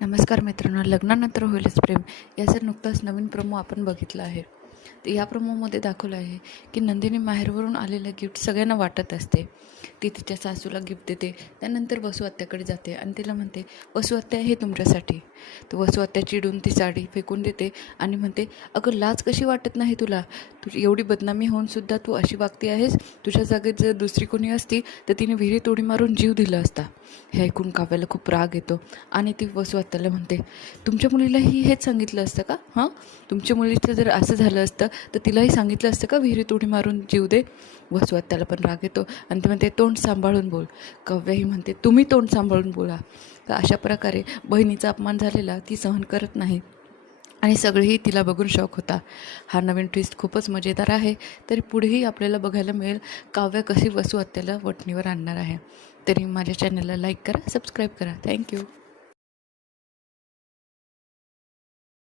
नमस्कार मित्रांनो, लग्नानंतर होईलच प्रेम याचा नुकताच नवीन प्रोमो आपण बघितला आहे. तर या प्रोमोमध्ये दाखवलं आहे की नंदिनी माहेरवरून आलेलं गिफ्ट सगळ्यांना वाटत असते. ती तिच्या सासूला गिफ्ट देते, त्यानंतर वसू आत्याकडे जाते आणि तिला म्हणते, वसू आत्या हे तुमच्यासाठी. तर वसू आत्या चिडून ती साडी फेकून देते आणि म्हणते, अगं लाज कशी वाटत नाही तुला? तू एवढी बदनामी होऊनसुद्धा तू अशी वागती आहेस. तुझ्या जागेत जर दुसरी कोणी असती तर तिने विहिरीत उडी मारून जीव दिला असता. हे ऐकून काव्याला खूप राग येतो आणि ती वसू आत्याला म्हणते, तुमच्या मुलीलाही हेच सांगितलं असतं का? हां, तुमच्या मुलीचं जर असं झालं असतं तर तिलाही सांगितलं असतं का विहिरीत उडी मारून जीव दे? वसू आत्याला पण राग येतो आणि ती म्हणते, तोंड सांभाळून बोल. काव्याही म्हणते, तुम्ही तोंड सांभाळून बोला. तर अशा प्रकारे बहिणीचा अपमान झालेला ती सहन करत नाही आणि सगळेही तिला बघून शॉक होता. हा नवीन ट्विस्ट खूपच मजेदार आहे. तरी पुढेही आपल्याला बघायला मिळेल काव्या कशी वसू आत्याला वठणीवर आणणार आहे. तरी माझ्या चॅनलला लाईक करा, सबस्क्राईब करा. थँक्यू.